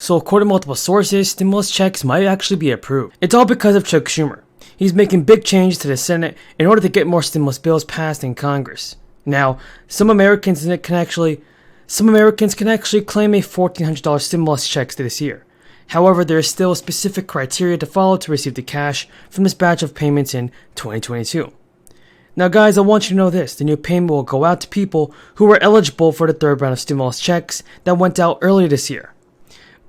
So according to multiple sources, stimulus checks might actually be approved. It's all because of Chuck Schumer. He's making big changes to the Senate in order to get more stimulus bills passed in Congress. Now, some Americans can actually claim a $1,400 stimulus checks this year. However, there is still a specific criteria to follow to receive the cash from this batch of payments in 2022. Now guys, I want you to know this, the new payment will go out to people who were eligible for the third round of stimulus checks that went out earlier this year,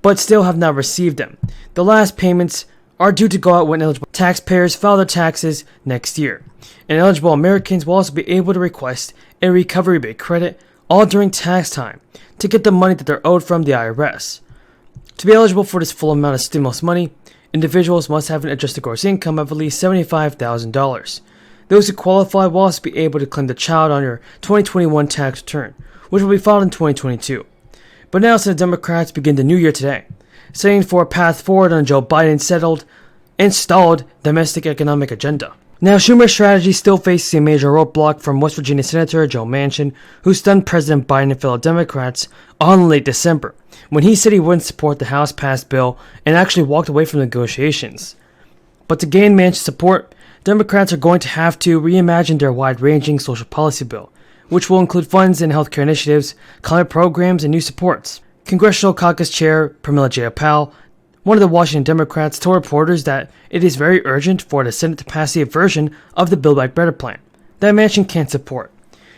but still have not received them. The last payments are due to go out when eligible taxpayers file their taxes next year, and eligible Americans will also be able to request a recovery rebate credit all during tax time to get the money that they're owed from the IRS. To be eligible for this full amount of stimulus money, individuals must have an adjusted gross income of at least $75,000. Those who qualify will also be able to claim the child on your 2021 tax return, which will be filed in 2022. But now, since the Democrats begin the new year today, setting for a path forward on Joe Biden's installed domestic economic agenda. Now, Schumer's strategy still faces a major roadblock from West Virginia Senator Joe Manchin, who stunned President Biden and fellow Democrats on late December, when he said he wouldn't support the House-passed bill and actually walked away from negotiations. But to gain Manchin's support, Democrats are going to have to reimagine their wide-ranging social policy bill, which will include funds in healthcare initiatives, climate programs, and new supports. Congressional Caucus Chair Pramila Jayapal, one of the Washington Democrats, told reporters that it is very urgent for the Senate to pass a version of the Build Back Better plan that Manchin can't support.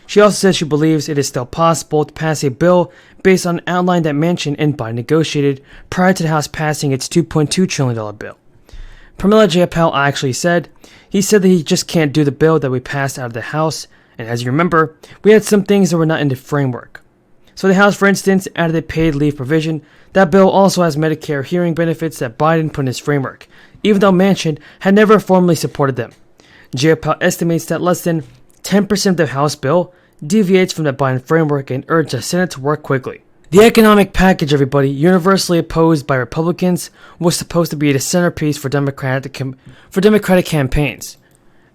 She also says she believes it is still possible to pass a bill based on an outline that Manchin and Biden negotiated prior to the House passing its $2.2 trillion bill. Pramila Jayapal actually said, he said that he just can't do the bill that we passed out of the House, and as you remember, we had some things that were not in the framework. So the House, for instance, added a paid leave provision. That bill also has Medicare hearing benefits that Biden put in his framework, even though Manchin had never formally supported them. Jayapal estimates that less than 10% of the House bill deviates from the Biden framework and urged the Senate to work quickly. The economic package, everybody, universally opposed by Republicans, was supposed to be the centerpiece for Democratic campaigns,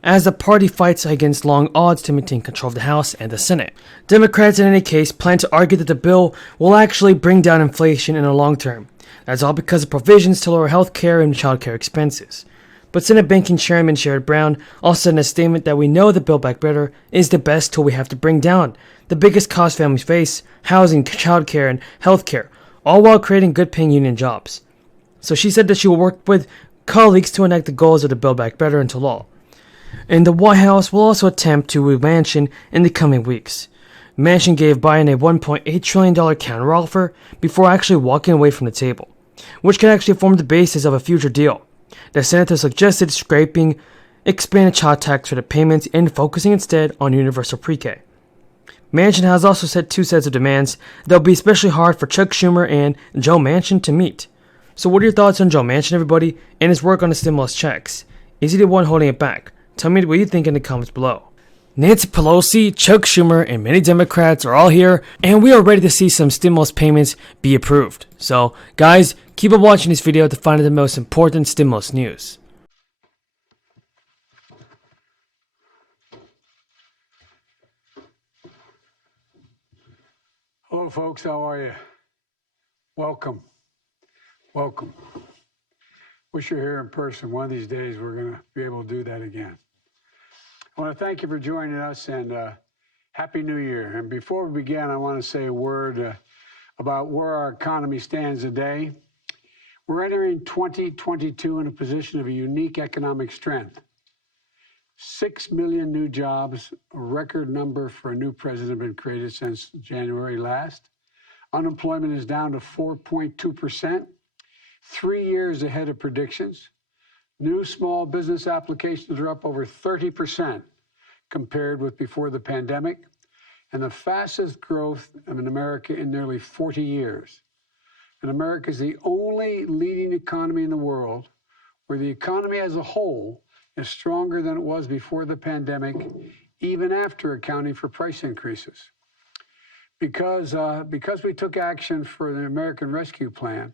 as the party fights against long odds to maintain control of the House and the Senate. Democrats, in any case, plan to argue that the bill will actually bring down inflation in the long term. That's all because of provisions to lower health care and child care expenses. But Senate Banking Chairman Sherrod Brown also said in a statement that we know the Build Back Better is the best tool we have to bring down the biggest cost families face, housing, child care, and health care, all while creating good-paying union jobs. So she said that she will work with colleagues to enact the goals of the Build Back Better into law. And the White House will also attempt to woo Manchin in the coming weeks. Manchin gave Biden a $1.8 trillion counteroffer before actually walking away from the table, which could actually form the basis of a future deal. The senator suggested scrapping expanded child tax credit payments and focusing instead on universal pre-K. Manchin has also set two sets of demands that will be especially hard for Chuck Schumer and Joe Manchin to meet. So what are your thoughts on Joe Manchin, everybody, and his work on the stimulus checks? Is he the one holding it back? Tell me what you think in the comments below. Nancy Pelosi, Chuck Schumer, and many Democrats are all here, and we are ready to see some stimulus payments be approved. So, guys, keep on watching this video to find out the most important stimulus news. Hello, folks. How are you? Welcome. Welcome. Wish you're here in person. One of these days, we're going to be able to do that again. I want to thank you for joining us, and Happy New Year. And before we begin, I want to say a word about where our economy stands today. We're entering 2022 in a position of a unique economic strength. 6 million new jobs, a record number for a new president, been created since January last. Unemployment is down to 4.2%, 3 years ahead of predictions. New small business applications are up over 30% compared with before the pandemic, and the fastest growth in America in nearly 40 years. And America is the only leading economy in the world where the economy as a whole is stronger than it was before the pandemic, even after accounting for price increases. Because we took action for the American Rescue Plan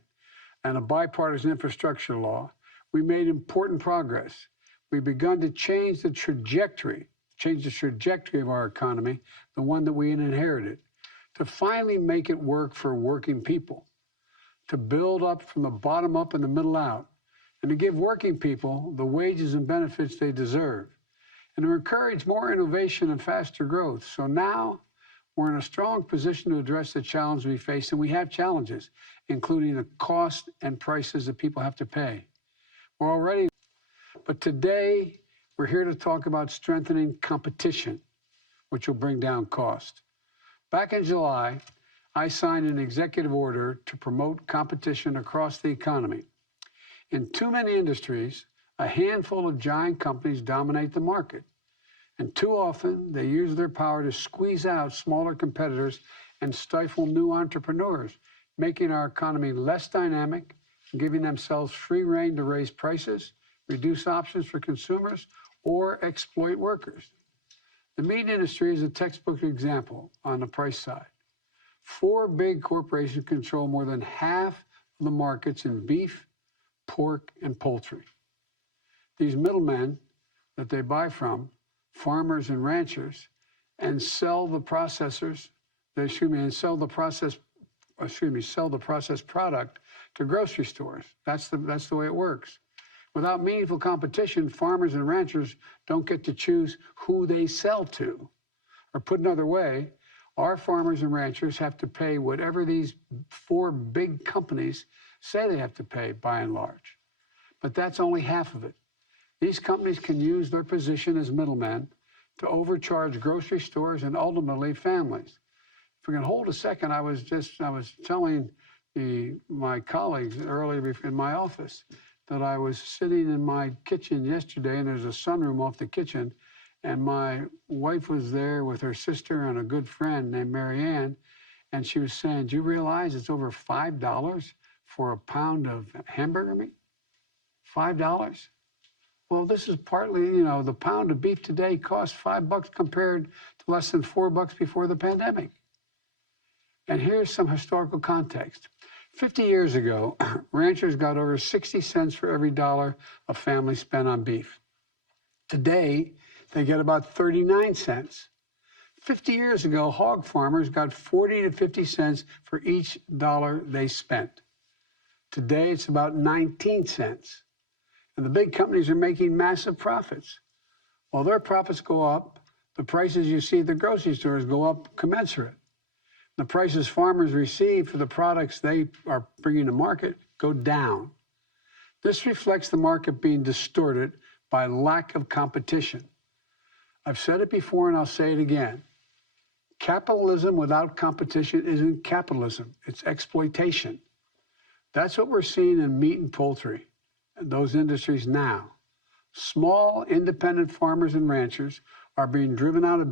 and a bipartisan infrastructure law, we made important progress. We've begun to change the trajectory of our economy, the one that we inherited, to finally make it work for working people. to build up from the bottom up and the middle out, and to give working people the wages and benefits they deserve, and to encourage more innovation and faster growth. So now we're in a strong position to address the challenge we face, and we have challenges, including the cost and prices that people have to pay. We're already, but today we're here to talk about strengthening competition, which will bring down cost. Back in July, I signed an executive order to promote competition across the economy. In too many industries, a handful of giant companies dominate the market. And too often, they use their power to squeeze out smaller competitors and stifle new entrepreneurs, making our economy less dynamic and giving themselves free rein to raise prices, reduce options for consumers, or exploit workers. The meat industry is a textbook example on the price side. 4 big corporations control more than half of the markets in beef, pork, and poultry. These middlemen that they buy from, farmers and ranchers, and sell the processors, sell the processed product to grocery stores. That's the way it works. Without meaningful competition, farmers and ranchers don't get to choose who they sell to. Or put another way, our farmers and ranchers have to pay whatever these 4 big companies say they have to pay, by and large. But that's only half of it. These companies can use their position as middlemen to overcharge grocery stores and ultimately families. If we can hold a second, I was telling my colleagues earlier in my office that I was sitting in my kitchen yesterday, and there's a sunroom off the kitchen, and my wife was there with her sister and a good friend named Mary Ann, and she was saying, "Do you realize it's over $5 for a pound of hamburger meat? $5? Well, this is partly, the pound of beef today costs $5 compared to less than $4 before the pandemic." And here's some historical context. 50 years ago, ranchers got over 60 cents for every dollar a family spent on beef. Today, they get about 39 cents. 50 years ago, hog farmers got 40 to 50 cents for each dollar they spent. Today, it's about 19 cents. And the big companies are making massive profits. While their profits go up, the prices you see at the grocery stores go up commensurate. The prices farmers receive for the products they are bringing to market go down. This reflects the market being distorted by lack of competition. I've said it before and I'll say it again. Capitalism without competition isn't capitalism, it's exploitation. That's what we're seeing in meat and poultry, and those industries now. Small, independent farmers and ranchers are being driven out of business